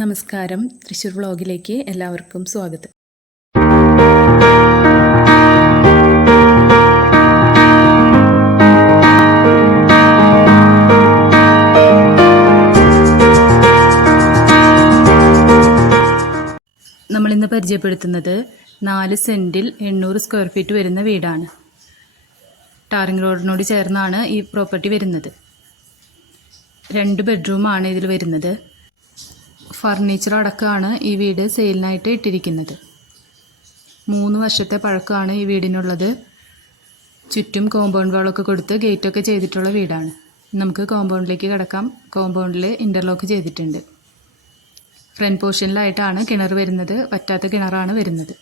നമസ്കാരം. തൃശ്ശൂർ വ്ളോഗിലേക്ക് എല്ലാവർക്കും സ്വാഗതം. നമ്മളിന്ന് പരിചയപ്പെടുത്തുന്നത് നാല് സെന്റിൽ എണ്ണൂറ് സ്ക്വയർ ഫീറ്റ് വരുന്ന വീടാണ്. ടാറിംഗ് റോഡിനോട് ചേർന്നാണ് ഈ പ്രോപ്പർട്ടി വരുന്നത്. രണ്ട് ബെഡ്റൂമാണ് ഇതിൽ വരുന്നത്. ഫർണിച്ചർ അടക്കമാണ് ഈ വീട് സെയിലിനായിട്ട് ഇട്ടിരിക്കുന്നത്. മൂന്ന് വർഷത്തെ പഴക്കമാണ് ഈ വീടിനുള്ളത്. ചുറ്റും കോമ്പൗണ്ട് വാളൊക്കെ കൊടുത്ത് ഗേറ്റൊക്കെ ചെയ്തിട്ടുള്ള വീടാണ്. നമുക്ക് കോമ്പൗണ്ടിലേക്ക് കിടക്കാം. കോമ്പൗണ്ടിൽ ഇന്റർലോക്ക് ചെയ്തിട്ടുണ്ട്. ഫ്രണ്ട് പോർഷനിലായിട്ടാണ് കിണർ വരുന്നത്. പറ്റാത്ത കിണറാണ് വരുന്നത്.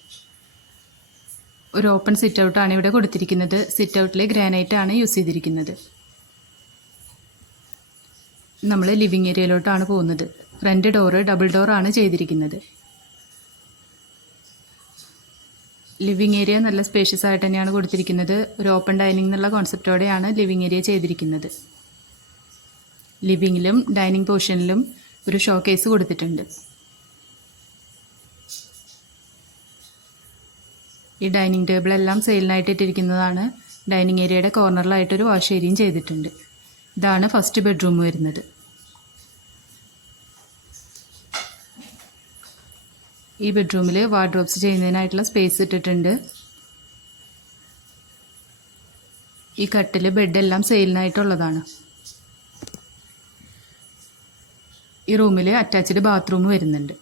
ഒരു ഓപ്പൺ സിറ്റ് ഔട്ടാണ് ഇവിടെ കൊടുത്തിരിക്കുന്നത്. സിറ്റ് ഔട്ടിൽ ഗ്രാനൈറ്റ് ആണ് യൂസ് ചെയ്തിരിക്കുന്നത്. നമ്മൾ ലിവിങ് ഏരിയയിലോട്ടാണ് പോകുന്നത്. ഫ്രണ്ട് ഡോറ് ഡബിൾ ഡോറാണ് ചെയ്തിരിക്കുന്നത്. ലിവിങ് ഏരിയ നല്ല സ്പേഷ്യസ് ആയിട്ട് തന്നെയാണ് കൊടുത്തിരിക്കുന്നത്. ഒരു ഓപ്പൺ ഡൈനിങ് എന്നുള്ള കോൺസെപ്റ്റോടെയാണ് ലിവിങ് ഏരിയ ചെയ്തിരിക്കുന്നത്. ലിവിങ്ങിലും ഡൈനിങ് പോർഷനിലും ഒരു ഷോ കേസ് കൊടുത്തിട്ടുണ്ട്. ഈ ഡൈനിങ് ടേബിൾ എല്ലാം സെയിലിനായിട്ട് ഇട്ടിരിക്കുന്നതാണ്. ഡൈനിങ് ഏരിയയുടെ കോർണറിലായിട്ടൊരു വാഷ് ഏരിയയും ചെയ്തിട്ടുണ്ട്. ഇതാണ് ഫസ്റ്റ് ബെഡ്റൂം വരുന്നത്. ഈ ബെഡ്റൂമിൽ വാർഡ്രോബ്സ് ചെയ്യുന്നതിനായിട്ടുള്ള സ്പേസ് ഇട്ടിട്ടുണ്ട്. ഈ കട്ടിൽ ബെഡെല്ലാം സെയിലിനായിട്ടുള്ളതാണ്. ഈ റൂമിൽ അറ്റാച്ച്ഡ് ബാത്റൂം വരുന്നുണ്ട്.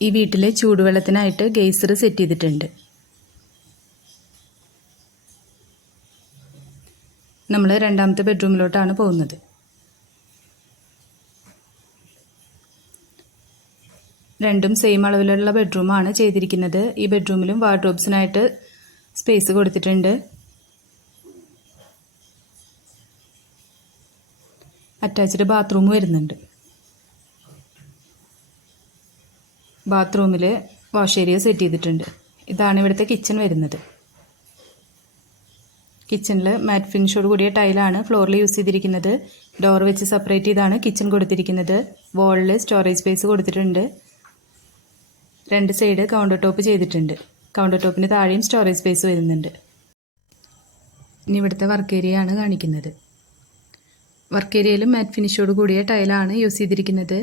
ഈ വീട്ടിൽ ചൂടുവെള്ളത്തിനായിട്ട് ഗെയ്സർ സെറ്റ് ചെയ്തിട്ടുണ്ട്. നമ്മൾ രണ്ടാമത്തെ ബെഡ്റൂമിലോട്ടാണ് പോകുന്നത്. രണ്ടും സെയിം അളവിലുള്ള ബെഡ്റൂമാണ് ചെയ്തിരിക്കുന്നത്. ഈ ബെഡ്റൂമിലും വാർഡ്രോബ്സിനായിട്ട് സ്പേസ് കൊടുത്തിട്ടുണ്ട്. അറ്റാച്ച്ഡ് ബാത്റൂം വരുന്നുണ്ട്. ബാത്റൂമിൽ വാഷ് ഏരിയ സെറ്റ് ചെയ്തിട്ടുണ്ട്. ഇതാണ് ഇവിടുത്തെ കിച്ചൺ വരുന്നത്. കിച്ചണിൽ മാറ്റ് ഫിനിഷോട് കൂടിയ ടൈലാണ് ഫ്ലോറിൽ യൂസ് ചെയ്തിരിക്കുന്നത്. ഡോർ വെച്ച് സെപ്പറേറ്റ് ചെയ്താണ് കിച്ചൺ കൊടുത്തിരിക്കുന്നത്. വാളിൽ സ്റ്റോറേജ് സ്പേസ് കൊടുത്തിട്ടുണ്ട്. രണ്ട് സൈഡ് കൗണ്ടർ ടോപ്പ് ചെയ്തിട്ടുണ്ട്. കൗണ്ടർ ടോപ്പിന് താഴെയും സ്റ്റോറേജ് സ്പേസ് വരുന്നുണ്ട്. ഇനി ഇവിടുത്തെ വർക്ക് ഏരിയ ആണ് കാണിക്കുന്നത്. വർക്ക് ഏരിയയിലും മാറ്റ് ഫിനിഷോട് കൂടിയ ടൈലാണ് യൂസ് ചെയ്തിരിക്കുന്നത്.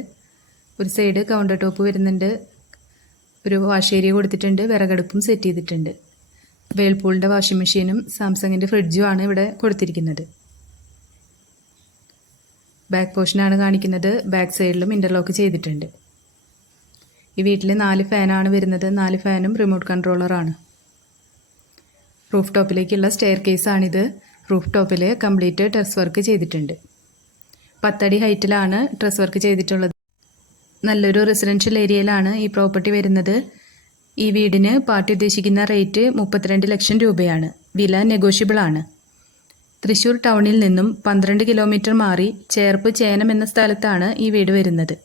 ഒരു സൈഡ് കൗണ്ടർ ടോപ്പ് വരുന്നുണ്ട്. ഒരു വാഷ് ഏരിയ കൊടുത്തിട്ടുണ്ട്. വിറകടുപ്പും സെറ്റ് ചെയ്തിട്ടുണ്ട്. വേൾപൂളിന്റെ വാഷിംഗ് മെഷീനും സാംസങ്ങിന്റെ ഫ്രിഡ്ജും ആണ് ഇവിടെ കൊടുത്തിരിക്കുന്നത്. ബാക്ക് പോർഷനാണ് കാണിക്കുന്നത്. ബാക്ക് സൈഡിലും ഇന്റർലോക്ക് ചെയ്തിട്ടുണ്ട്. ഈ വീട്ടിൽ നാല് ഫാനാണ് വരുന്നത്. നാല് ഫാനും റിമോട്ട് കൺട്രോളറാണ്. റൂഫ് ടോപ്പിലേക്കുള്ള സ്റ്റെയർ കേസാണിത്. റൂഫ് ടോപ്പിൽ കംപ്ലീറ്റ് ഡ്രസ് വർക്ക് ചെയ്തിട്ടുണ്ട്. പത്തടി ഹൈറ്റിലാണ് ഡ്രസ് വർക്ക് ചെയ്തിട്ടുള്ളത്. നല്ലൊരു റെസിഡൻഷ്യൽ ഏരിയയിലാണ് ഈ പ്രോപ്പർട്ടി വരുന്നത്. ഈ വീടിന് പാർട്ടി ഉദ്ദേശിക്കുന്ന റേറ്റ് മുപ്പത്തിരണ്ട് ലക്ഷം രൂപയാണ്. വില നെഗോഷ്യബിൾ ആണ്. തൃശ്ശൂർ ടൗണിൽ നിന്നും പന്ത്രണ്ട് കിലോമീറ്റർ മാറി ചേർപ്പ് ചേനം എന്ന സ്ഥലത്താണ് ഈ വീട് വരുന്നത്.